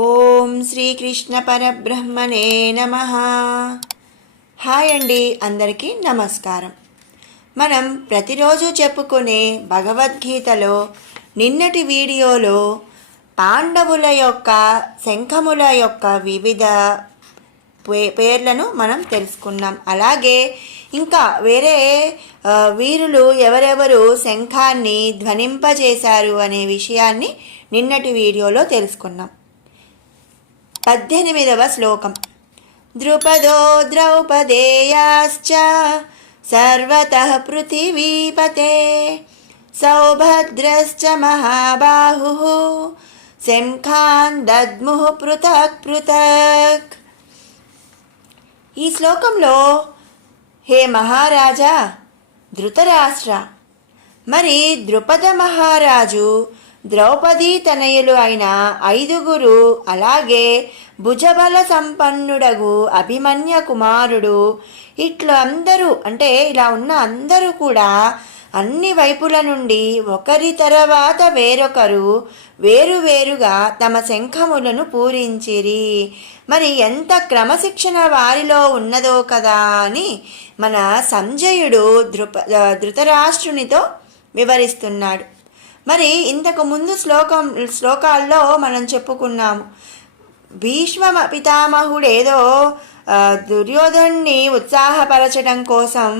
ఓం శ్రీకృష్ణ పరబ్రహ్మణే నమః. హాయ్ అండి, అందరికీ నమస్కారం. మనం ప్రతిరోజు చెప్పుకునే భగవద్గీతలో నిన్నటి వీడియోలో పాండవుల యొక్క శంఖముల యొక్క వివిధ పేర్లను మనం తెలుసుకున్నాం. అలాగే ఇంకా వేరే వీరులు ఎవరెవరు శంఖాన్ని ధ్వనింపజేశారు అనే విషయాన్ని నిన్నటి వీడియోలో తెలుసుకున్నాం. 18వ శ్లోకం. ద్రుపదో ద్రౌపదేయాశ్చ సర్వతః పృథివీపతే సౌభద్రశ్చ మహాబాహుః శంఖాన్ దద్ముః పృథక్ పృథక్. ఈ శ్లోకంలో హే మహారాజా ధృతరాష్ట్ర, మరి ద్రుపద మహారాజు ద్రౌపదీ తనయులు అయిన 5 అలాగే భుజబల సంపన్నుడగు అభిమన్య కుమారుడు ఇట్లా అందరూ అంటే ఇలా ఉన్న అందరూ కూడా అన్ని వైపుల నుండి ఒకరి తర్వాత వేరొకరు వేరువేరుగా తమ శంఖములను పూరించిరి. మరి ఎంత క్రమశిక్షణ వారిలో ఉన్నదో కదా అని మన సంజయుడు ధృతరాష్ట్రునితో వివరిస్తున్నాడు. మరి ఇంతకు ముందు శ్లోకాల్లో మనం చెప్పుకున్నాము, భీష్మ పితామహుడేదో దుర్యోధన్ని ఉత్సాహపరచడం కోసం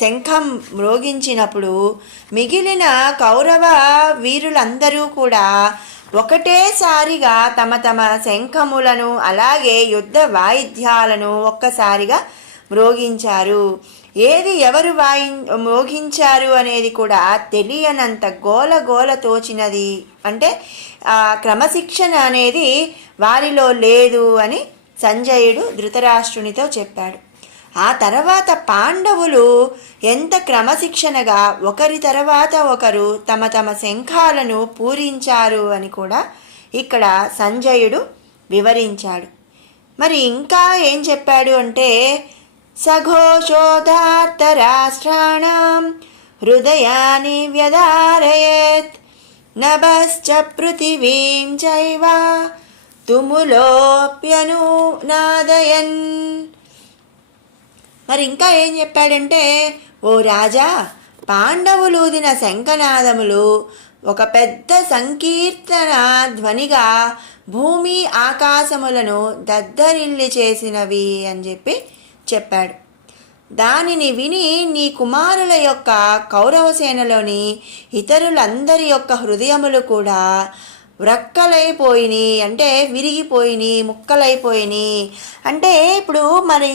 శంఖం మ్రోగించినప్పుడు మిగిలిన కౌరవ వీరులందరూ కూడా ఒకటేసారిగా తమ తమ శంఖములను అలాగే యుద్ధ వాయిద్యాలను ఒక్కసారిగా మ్రోగించారు. ఏది ఎవరు మోగించారు అనేది కూడా తెలియనంత గోల తోచినది. అంటే క్రమశిక్షణ అనేది వారిలో లేదు అని సంజయుడు ధృతరాష్ట్రునితో చెప్పాడు. ఆ తర్వాత పాండవులు ఎంత క్రమశిక్షణగా ఒకరి తర్వాత ఒకరు తమ తమ శంఖాలను పూరించారు అని కూడా ఇక్కడ సంజయుడు వివరించాడు. మరి ఇంకా ఏం చెప్పాడు అంటే, సఘోషోధార్తరాష్ట్రాణం హృదయాని వ్యధారయేత్ నభశ్చ పృథివీం చైవ తుములోప్యనునాదయన్. మరి ఇంకా ఏం చెప్పాడంటే, ఓ రాజా, పాండవులూదిన శంఖనాదములు ఒక పెద్ద సంకీర్తన ధ్వనిగా భూమి ఆకాశములను దద్దరిల్లి చేసినవి అని చెప్పాడు. దానిని విని నీ కుమారుల యొక్క కౌరవసేనలోని ఇతరులందరి యొక్క హృదయములు కూడా వ్రక్కలైపోయినాయి, అంటే విరిగిపోయినాయి, ముక్కలైపోయినాయి. అంటే ఇప్పుడు మరి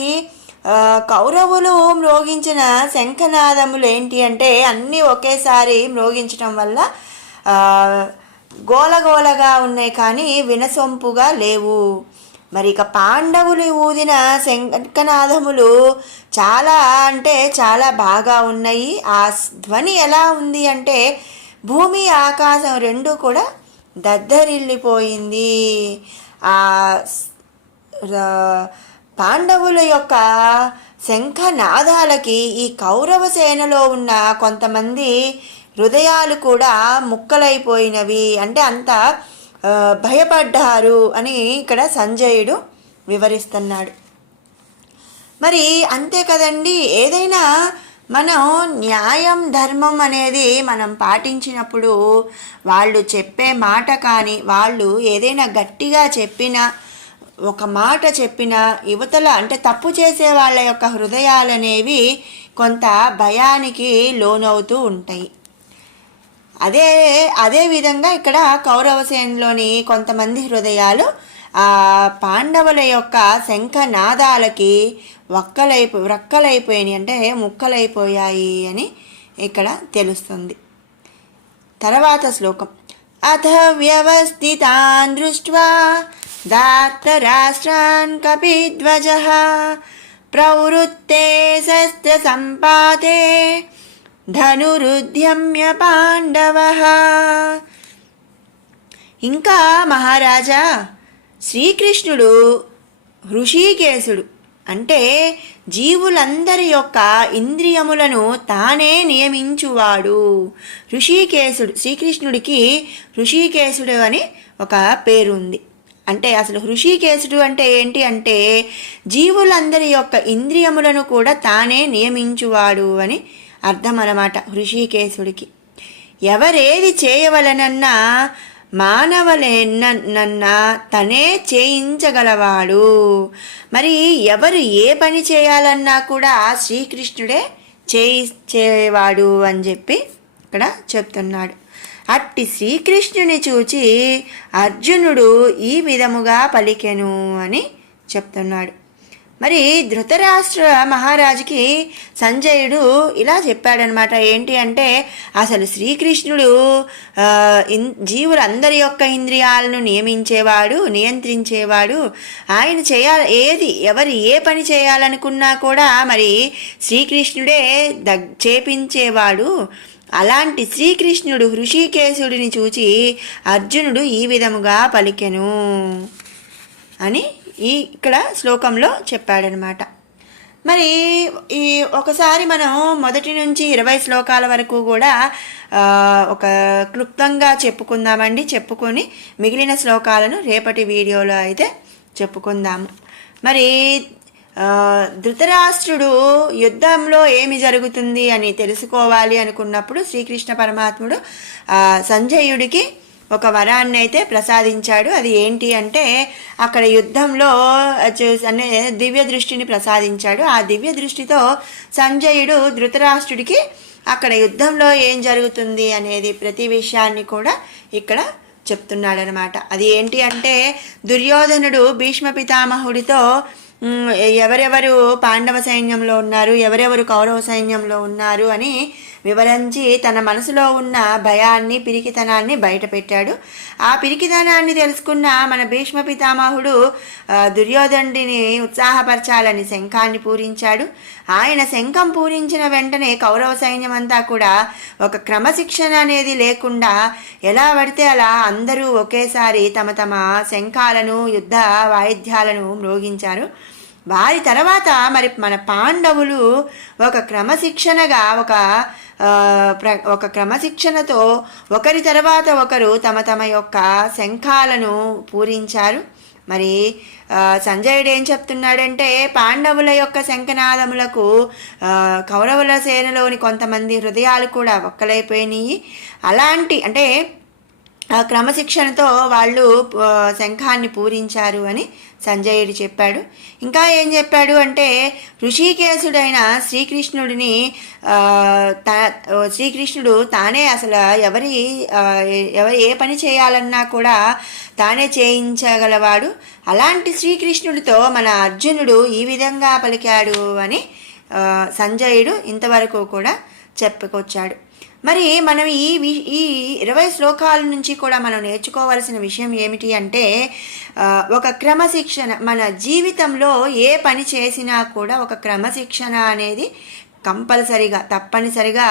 కౌరవులు మ్రోగించిన శంఖనాదములు ఏంటి అంటే అన్నీ ఒకేసారి మ్రోగించటం వల్ల గోలగోలగా ఉన్నాయి, కానీ వినసొంపుగా లేవు. మరి ఇక పాండవులు ఊదిన శంఖనాదములు చాలా అంటే చాలా బాగా ఉన్నాయి. ఆ ధ్వని ఎలా ఉంది అంటే భూమి ఆకాశం రెండు కూడా దద్దరిల్లిపోయింది. ఆ పాండవుల యొక్క శంఖనాదాలకి ఈ కౌరవ సేనలో ఉన్న కొంతమంది హృదయాలు కూడా ముక్కలైపోయినవి, అంటే అంత భయపడ్డారు అని ఇక్కడ సంజయుడు వివరిస్తున్నాడు. మరి అంతే కదండి, ఏదైనా మనం న్యాయం ధర్మం అనేది మనం పాటించినప్పుడు వాళ్ళు చెప్పే మాట కానీ వాళ్ళు ఏదైనా గట్టిగా చెప్పినా ఒక మాట చెప్పినా యువతల అంటే తప్పు చేసే వాళ్ళ యొక్క హృదయాలనేవి కొంత భయానికి లోనవుతూ ఉంటాయి. అదే విధంగా ఇక్కడ కౌరవసేనలోని కొంతమంది హృదయాలు ఆ పాండవుల యొక్క శంఖనాదాలకి వ్రక్కలైపోయాయి, అంటే ముక్కలైపోయాయి అని ఇక్కడ తెలుస్తుంది. తర్వాత శ్లోకం. అథ వ్యవస్థితాన్ దృష్ట్వా ధార్తరాష్ట్రాన్ కపిధ్వజః ప్రవృత్తే శస్త్ర సంపాతే ధనురుద్యమ్య పాండవః. ఇంకా మహారాజా, శ్రీకృష్ణుడు హృషీకేశుడు అంటే జీవులందరి యొక్క ఇంద్రియములను తానే నియమించువాడు. శ్రీకృష్ణుడికి హృషీకేశుడు అని ఒక పేరు ఉంది. అంటే అసలు హృషీకేశుడు అంటే ఏంటి అంటే జీవులందరి యొక్క ఇంద్రియములను కూడా తానే నియమించువాడు అని అర్థం అన్నమాట హృషీకేశుడికి. ఎవరేది చేయవలనన్నా మానవలేనన్నా తనే చేయించగలవాడు. మరి ఎవరు ఏ పని చేయాలన్నా కూడా శ్రీకృష్ణుడే చేయించేవాడు అని చెప్పి ఇక్కడ చెప్తున్నాడు. అట్టి శ్రీకృష్ణుని చూచి అర్జునుడు ఈ విధముగా పలికెను అని చెప్తున్నాడు. మరి ధృతరాష్ట్ర మహారాజుకి సంజయుడు ఇలా చెప్పాడనమాట. ఏంటి అంటే అసలు శ్రీకృష్ణుడు జీవులందరి యొక్క ఇంద్రియాలను నియంత్రించేవాడు. ఆయన ఎవరు ఏ పని చేయాలనుకున్నా కూడా మరి శ్రీకృష్ణుడే చేపించేవాడు. అలాంటి శ్రీకృష్ణుడు హృషీకేశుడిని చూచి అర్జునుడు ఈ విధముగా పలికెను అని ఇక్కడ శ్లోకంలో చెప్పాడనమాట. మరి ఒకసారి మనం 1 నుంచి 20 శ్లోకాల వరకు కూడా ఒక క్లుప్తంగా చెప్పుకొని మిగిలిన శ్లోకాలను రేపటి వీడియోలో అయితే చెప్పుకుందాము. మరి ధృతరాష్ట్రుడు యుద్ధంలో ఏమి జరుగుతుంది అని తెలుసుకోవాలి అనుకున్నప్పుడు శ్రీకృష్ణ పరమాత్ముడు సంజయుడికి ఒక వరాన్ని అయితే ప్రసాదించాడు. అది ఏంటి అంటే అక్కడ యుద్ధంలో దివ్య దృష్టిని ప్రసాదించాడు. ఆ దివ్య దృష్టితో సంజయుడు ధృతరాష్ట్రుడికి అక్కడ యుద్ధంలో ఏం జరుగుతుంది అనేది ప్రతి విషయాన్ని కూడా ఇక్కడ చెప్తున్నాడనమాట. అది ఏంటి అంటే దుర్యోధనుడు భీష్మ పితామహుడితో ఎవరెవరు పాండవ సైన్యంలో ఉన్నారు, ఎవరెవరు కౌరవ సైన్యంలో ఉన్నారు అని వివరించి తన మనసులో ఉన్న భయాన్ని, పిరికితనాన్ని బయటపెట్టాడు. ఆ పిరికితనాన్ని తెలుసుకున్న మన భీష్మ పితామహుడు దుర్యోధనుడిని ఉత్సాహపరచాలని శంఖాన్ని పూరించాడు. ఆయన శంఖం పూరించిన వెంటనే కౌరవ సైన్యం అంతా కూడా ఒక క్రమశిక్షణ అనేది లేకుండా ఎలా పడితే అలా అందరూ ఒకేసారి తమ తమ శంఖాలను, యుద్ధ వాయిద్యాలను మ్రోగించారు. వారి తర్వాత మరి మన పాండవులు ఒక క్రమశిక్షణగా ఒక క్రమశిక్షణతో ఒకరి తర్వాత ఒకరు తమ తమ యొక్క శంఖాలను పూరించారు. మరి సంజయుడు ఏం చెప్తున్నాడంటే పాండవుల యొక్క శంఖనాదములకు కౌరవుల సేనలోని కొంతమంది హృదయాలు కూడా ఒక్కలైపోయినాయి. అలాంటి అంటే క్రమశిక్షణతో వాళ్ళు శంఖాన్ని పూరించారు అని సంజయుడు చెప్పాడు. ఇంకా ఏం చెప్పాడు అంటే ఋషికేశుడైన శ్రీకృష్ణుడు తానే అసలు ఎవరు ఏ పని చేయాలన్నా కూడా తానే చేయించగలవాడు. అలాంటి శ్రీకృష్ణుడితో మన అర్జునుడు ఈ విధంగా పలికాడు అని సంజయుడు ఇంతవరకు కూడా చెప్పుకొచ్చాడు. మరి మనం ఈ 20 శ్లోకాల నుంచి కూడా మనం నేర్చుకోవాల్సిన విషయం ఏమిటి అంటే ఒక క్రమశిక్షణ, మన జీవితంలో ఏ పని చేసినా కూడా ఒక క్రమశిక్షణ అనేది తప్పనిసరిగా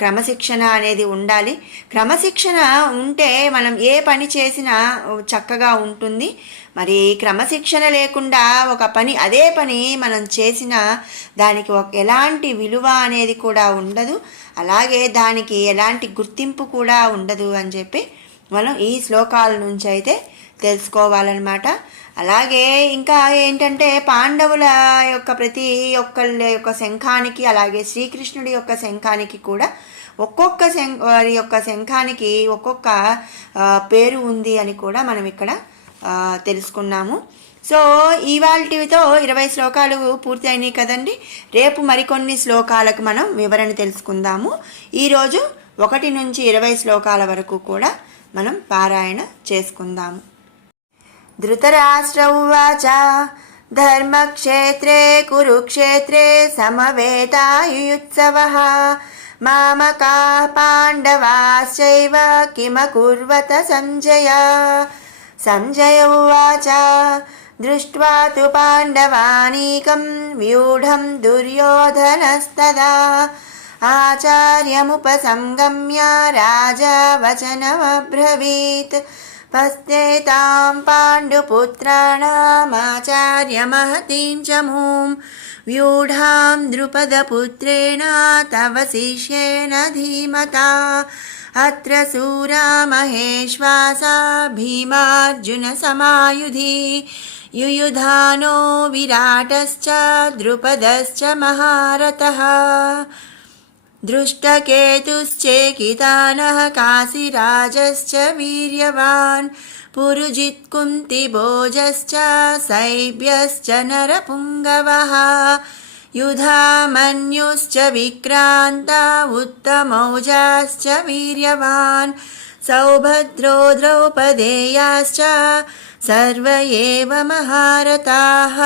క్రమశిక్షణ అనేది ఉండాలి. క్రమశిక్షణ ఉంటే మనం ఏ పని చేసినా చక్కగా ఉంటుంది. మరి క్రమశిక్షణ లేకుండా అదే పని మనం చేసినా దానికి ఎలాంటి విలువ అనేది కూడా ఉండదు, అలాగే దానికి ఎలాంటి గుర్తింపు కూడా ఉండదు అని చెప్పి మనం ఈ శ్లోకాల నుంచి అయితే తెలుసుకోవాలన్నమాట. అలాగే ఇంకా ఏంటంటే పాండవుల యొక్క ప్రతి ఒక్కళ్ళ యొక్క శంఖానికి, అలాగే శ్రీకృష్ణుడి యొక్క శంఖానికి కూడా వారి యొక్క శంఖానికి ఒక్కొక్క పేరు ఉంది అని కూడా మనం ఇక్కడ తెలుసుకున్నాము. సో ఇవాల్టితో 20 శ్లోకాలు పూర్తి అయినాయి కదండి. రేపు మరికొన్ని శ్లోకాలకు మనం వివరణ తెలుసుకుందాము. ఈరోజు 1 నుంచి 20 శ్లోకాల వరకు కూడా మనం పారాయణ చేసుకుందాము. ధృతరాష్ట్ర ఉవాచ ధర్మక్షేత్రే కురుక్షేత్రే సమవేతాయుత్సవః మామకాః పాండవాశ్చైవ కిమకుర్వత సంజయ. సంజయ ఉవాచ దృష్ట్వా తు పాండవానీకం వ్యూఢం దుర్యోధనస్తదా ఆచార్యముపసంగమ్య రాజా వచనమబ్రవీత్. పశ్చేతాం పాండుపుత్రాణమాచార్యమహతీం చ మూం వ్యూఢాం ద్రుపదపుత్రేణ తవ శిష్యేన ధీమతా अत्र सूरा महेश्वासा भीमार्जुनसमायुधि युयुधानो विराटश्च द्रुपदश्च महारथः दृष्टकेतुश्चेकितानः काशीराजश्च वीर्यवान् पुरुजित्कुन्तिभोजश्च शैब्यश्च नरपुङ्गवः युधामन्युश्च विक्रान्ता उत्तमौजाश्च वीर्यवान् सौभद्रो द्रौपदेयाश्च सर्व एव महारथाः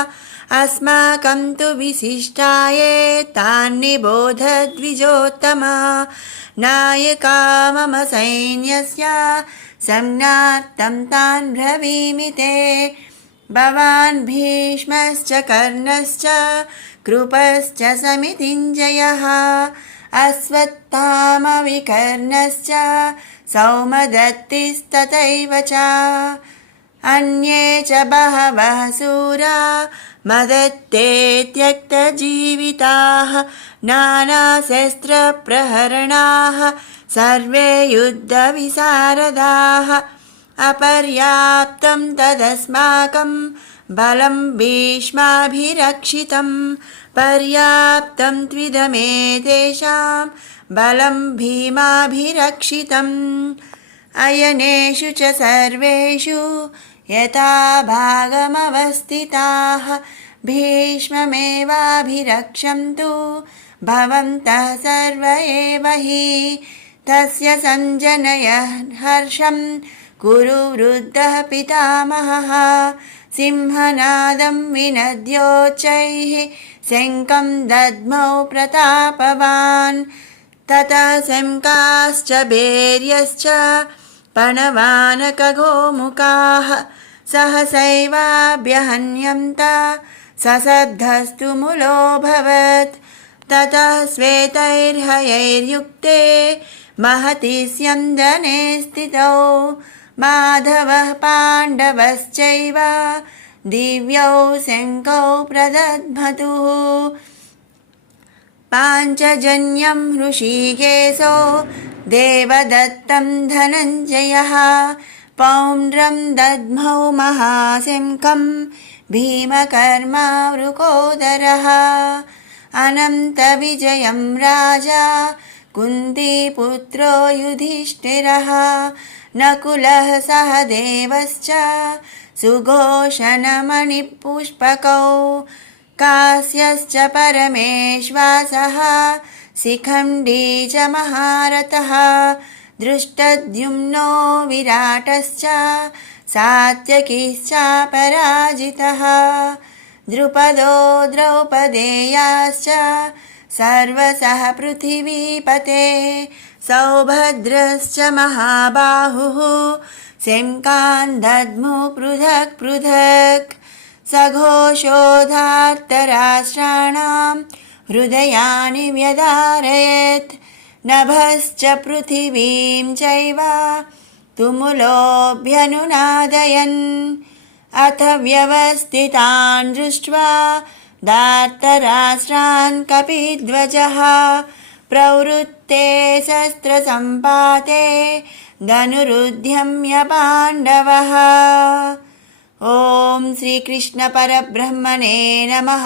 अस्माकं तु विशिष्टाये तान् निबोध द्विजोत्तमा नायका मम सैन्यस्य संज्ञार्थं तान् ब्रवीमि ते भवान् भीष्मश्च कर्णश्च कृपश्च समितिञ्जयः अश्वत्थामविकर्णश्च सौमदत्तिस्तथैव च अन्ये च बहवः शूरा मदत्ते त्यक्तजीविताः नानाशस्त्रप्रहरणाः सर्वे युद्धविशारदाः अपर्याप्तं तदस्माकं बलं भीष्माभिरक्षितं पर्याप्तं त्विदमेतेषां बलं भीमाभिरक्षितम् अयनेषु च सर्वेषु यथा भागमवस्थिताः भीष्ममेवाभिरक्षन्तु भवन्तः सर्व एव हि तस्य सञ्जनय हर्षं कुरु वृद्धः पितामहः सिंहनादं विनद्योच्चैः शङ्खं दद्मौ प्रतापवान् ततः शङ्काश्च भैर्यश्च पणवानकगोमुखाः सहसैवाभ्यहन्यन्त सशब्दस्तु मुलोऽभवत् ततः श्वेतैर्हयैर्युक्ते महति स्यन्दने स्थितौ माधवः पाण्डवश्चैव दिव्यौ शङ्खौ प्रदध्मतुः पाञ्चजन्यं हृषीकेशो देवदत्तं धनञ्जयः पौण्ड्रं दद्मौ महाशङ्खं भीमकर्मा वृकोदरः अनन्तविजयं राजा कुन्तीपुत्रो युधिष्ठिरः नकुलः सहदेवश्च सुघोषणमणिपुष्पकौ कास्यश्च परमेश्वासः शिखण्डी च महारथः दृष्टद्युम्नो विराटश्च सात्यकिश्च पराजितः द्रुपदो द्रौपदेयाश्च सर्वसः पृथिवीपते सौभद्रश्च महाबाहुः शङ्खान् दद्मुः पृथक् पृथक् सघोषोधार्तराष्ट्राणां हृदयानि व्यधारयत् नभश्च पृथिवीं चैव तुमुलोऽभ्यनुनादयन् अथ व्यवस्थितान् दृष्ट्वा दार्तराष्ट्रान् कपिध्वजः प्रवृत्ते शस्त्रसम्पाते धनुरुद्यम्य पाण्डवः। ॐ श्रीकृष्णपरब्रह्मणे नमः।